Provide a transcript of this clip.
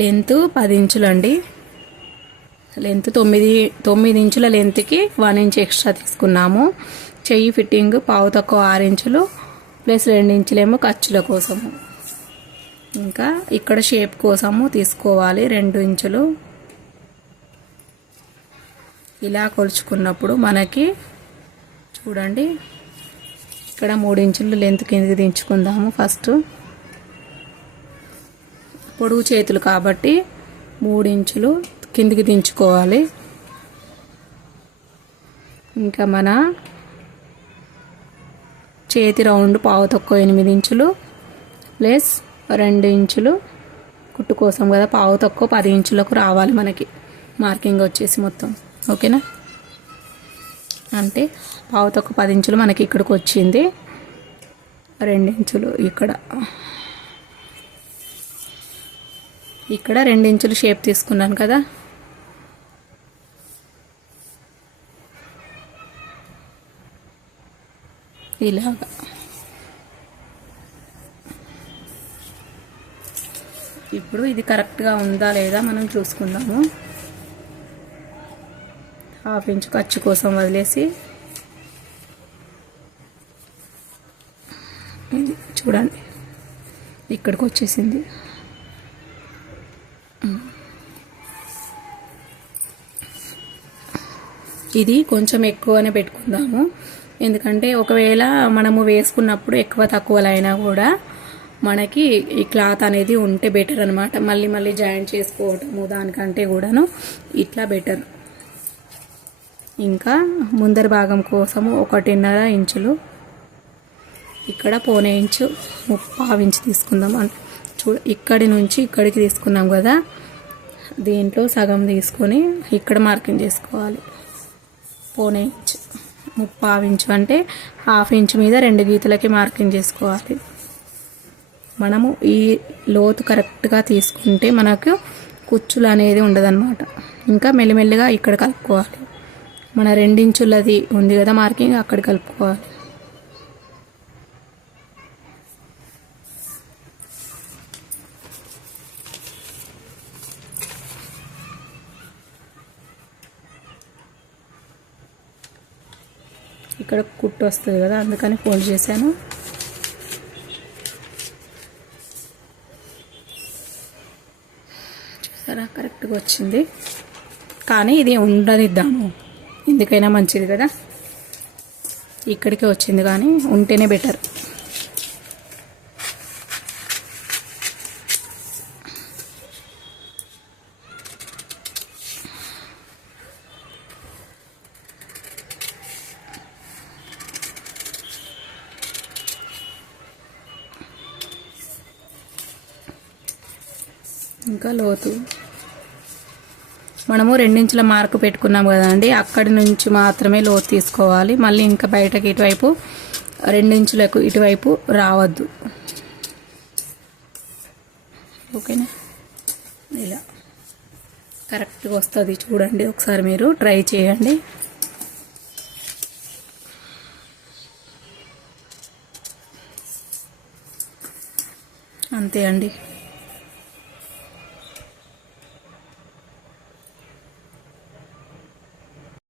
Length 10 ఇంచులు అండి. Length 9 ఇంచుల లెంత్కి 1 ఇంచ్ ఎక్స్ట్రా తీసుకున్నాము. చెయ్యి ఫిట్టింగ్ పావు తక్కువ 6 ఇంచులు ప్లస్ 2 ఇంచులేమో ఖర్చుల కోసము. ఇంకా ఇక్కడ షేప్ కోసము తీసుకోవాలి 2 ఇంచులు. ఇలా కొలుచుకున్నప్పుడు మనకి చూడండి ఇక్కడ 3 ఇంచులు లెంత్ కిందకి దించుకుందాము. ఫస్ట్ పొడుగు చేతులు కాబట్టి 3 ఇంచులు కిందికి దించుకోవాలి. ఇంకా మన చేతి రౌండ్ పావు తక్కువ 8 ఇంచులు ప్లస్ 2 ఇంచులు కుట్టు కోసం కదా, పావు తక్కువ 10 ఇంచులకు రావాలి మనకి మార్కింగ్ వచ్చేసి మొత్తం. ఓకేనా, అంటే పావు తక్కువ 10 ఇంచులు మనకి ఇక్కడికి వచ్చింది. 2 ఇంచులు ఇక్కడ 2 ఇంచులు షేప్ తీసుకున్నాను కదా, ఇలాగా. ఇప్పుడు ఇది కరెక్ట్గా ఉందా లేదా మనం చూసుకుందాము. 1/2 ఇంచు ఖర్చు కోసం వదిలేసి ఇది చూడండి ఇక్కడికి వచ్చేసింది. ఇది కొంచెం ఎక్కువనే పెట్టుకుందాము, ఎందుకంటే ఒకవేళ మనము వేసుకున్నప్పుడు ఎక్కువ తక్కువలైనా కూడా మనకి ఈ క్లాత్ అనేది ఉంటే బెటర్ అనమాట. మళ్ళీ మళ్ళీ జాయింట్ చేసుకోవటము దానికంటే కూడాను ఇట్లా బెటర్. ఇంకా ముందరి భాగం కోసము 1.5 ఇంచులు, ఇక్కడ 1.25 ఇంచు 1/2 ఇంచు తీసుకుందాం. ఇక్కడి నుంచి ఇక్కడికి తీసుకున్నాం కదా, దీంట్లో సగం తీసుకొని ఇక్కడ మార్కింగ్ చేసుకోవాలి. 1.25 ఇంచు 1/2 ఇంచు అంటే 1/2 ఇంచు మీద 2 గీతలకి మార్కింగ్ చేసుకోవాలి. మనము ఈ లోతు కరెక్ట్గా తీసుకుంటే మనకు కుచ్చులు అనేది ఉండదన్నమాట. ఇంకా మెల్లిమెల్లిగా ఇక్కడ కలుపుకోవాలి. మన 2 ఇంచులది ఉంది కదా మార్కింగ్, అక్కడ కలుపుకోవాలి. ఇక్కడ కుట్టు వస్తుంది కదా, అందుకని ఫోల్డ్ చేశాను. చూసారా కరెక్ట్గా వచ్చింది. కానీ ఇది ఉండనిద్దాము, ఎందుకైనా మంచిది కదా. ఇక్కడికే వచ్చింది కానీ ఉంటేనే బెటర్. ఇంకా లోతు మనము 2 ఇంచుల మార్కు పెట్టుకున్నాం కదండి, అక్కడి నుంచి మాత్రమే లోతు తీసుకోవాలి. మళ్ళీ ఇంకా బయటకి ఇటువైపు 2 ఇంచులకు ఇటువైపు రావద్దు. ఓకేనా, ఇలా కరెక్ట్గా వస్తుంది. చూడండి ఒకసారి మీరు ట్రై చేయండి. అంతే అండి.